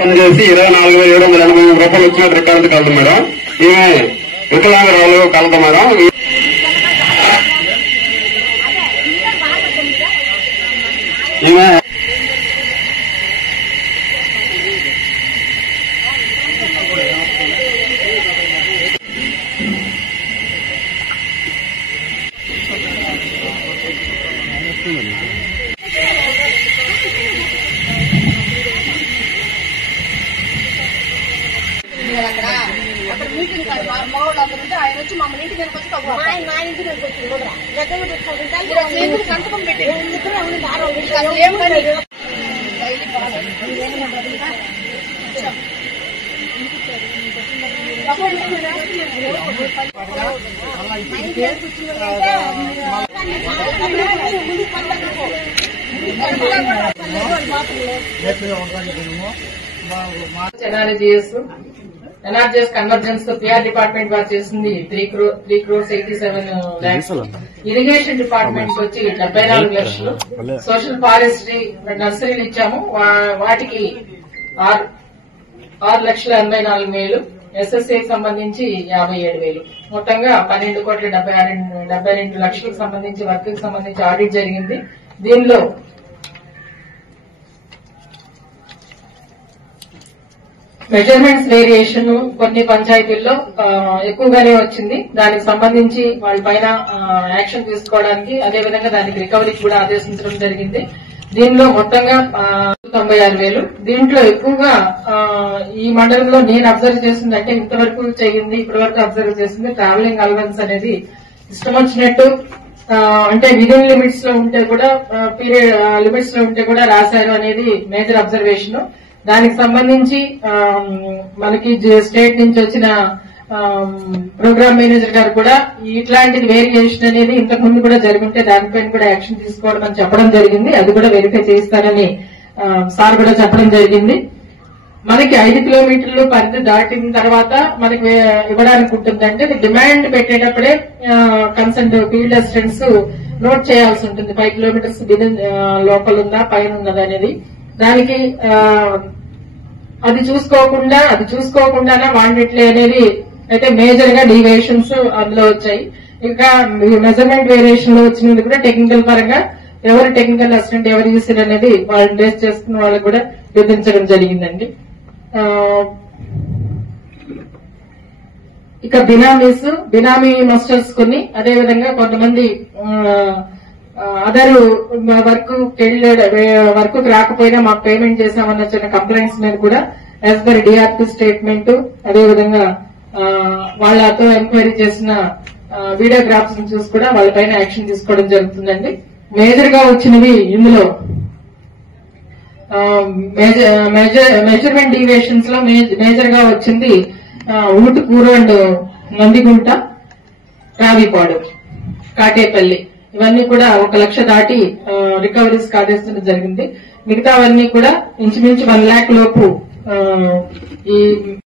పనిచేసి 24,783 రూపాయలు వచ్చినట్టు రికార్డు కలదు మేడం. ఈమె వికలాంగురాలు కలదు మేడం. ఈమె అక్కడ మీటింగ్ మగవాళ్ళందరూ ఆయన వచ్చి మమ్మల్ని ఇంటి దగ్గరకు వచ్చి మా ఇంటి దగ్గరకు వచ్చి సంతకం పెట్టి ఎన్ఆర్జీఎస్ కన్వర్జెన్స్ పిఆర్ డిపార్ట్మెంట్ వారు చేసింది 3 crores 87 lakhs. ఇరిగేషన్ డిపార్ట్మెంట్ వచ్చి 74 లక్షలు. సోషల్ ఫారెస్ట్రీ నర్సరీలు ఇచ్చాము, వాటికి 6,84,000. ఎస్ఎస్ఏకి సంబంధించి 57,000. మొత్తంగా 12,72 లక్షలకు సంబంధించి వర్క్ కి సంబంధించి ఆడిట్ జరిగింది. దీనిలో మెజర్మెంట్స్ వేరియేషన్ కొన్ని పంచాయతీల్లో ఎక్కువగానే వచ్చింది. దానికి సంబంధించి వాళ్ళ పైన యాక్షన్ తీసుకోవడానికి, అదేవిధంగా దానికి రికవరీకి కూడా ఆదేశించడం జరిగింది. దీనిలో మొత్తంగా 96,000. దీంట్లో ఎక్కువగా ఈ మండలంలో నేను అబ్జర్వ్ చేసింది అంటే ఇంతవరకు చేయింది, ఇప్పటివరకు అబ్జర్వ్ చేసింది ట్రావెలింగ్ అలవెన్స్ అనేది ఇష్టం వచ్చినట్టు అంటే విదిన్ లిమిట్స్ లో ఉంటే కూడా పీరియడ్ లిమిట్స్ లో ఉంటే కూడా రాశారు అనేది మేజర్ అబ్జర్వేషన్. దానికి సంబంధించి మనకి స్టేట్ నుంచి వచ్చిన ప్రోగ్రామ్ మేనేజర్ గారు కూడా ఇట్లాంటిది వేరియేషన్ అనేది ఇంతకు ముందు కూడా జరుగుంటే దానిపైన కూడా యాక్షన్ తీసుకోవడం అని చెప్పడం జరిగింది. అది కూడా వెరిఫై చేయిస్తారని సార్ కూడా చెప్పడం జరిగింది. మనకి 5 కిలోమీటర్లు పరిధి దాటిన తర్వాత మనకి ఇవ్వడానికి ఉంటుంది. అంటే డిమాండ్ పెట్టేటప్పుడే కన్సర్న్ ఫీల్డ్ అసిస్టెంట్స్ నోట్ చేయాల్సి ఉంటుంది 5 కిలోమీటర్స్ లోపల ఉందా పైన ఉన్నదా అనేది. దానికి అది చూసుకోకుండానే వాడినట్లే అనేది అయితే మేజర్ గా డీవియేషన్స్ అందులో వచ్చాయి. ఇంకా మెజర్మెంట్ వేరియేషన్ లో వచ్చినది కూడా టెక్నికల్ పరంగా ఎవరు టెక్నికల్ అసిస్టెంట్ ఎవరు చేశారు అనేది వాళ్ళని బేస్ చేసుకున్న వాళ్ళకి కూడా విధించడం జరిగిందండి. ఇక బినామీ మాస్టర్స్ కొన్ని, అదేవిధంగా కొంతమంది అదర్ వర్క్ రాకపోయినా మాకు పేమెంట్ చేశామన్న చిన్న కంప్లైంట్స్ మీద కూడా యాజ్ పర్ డిఆర్పి స్టేట్మెంట్, అదేవిధంగా వాళ్ళతో ఎంక్వైరీ చేసిన వీడియోగ్రాఫ్స్ చూసి కూడా వాళ్ళపైన యాక్షన్ తీసుకోవడం జరుగుతుందండి. మేజర్ గా వచ్చినవి ఇందులో మెజర్మెంట్ డీవియేషన్స్ లో మేజర్ గా వచ్చింది ఊటుకూరు అండ్ నందిగుంట, రావిపాడు, కాటేపల్లి. ఇవన్నీ కూడా 1 లక్ష దాటి రికవరీస్ ఆదేశించడం జరిగింది. మిగతావన్నీ కూడా ఇంచుమించు 1 lakh లోపు ఈ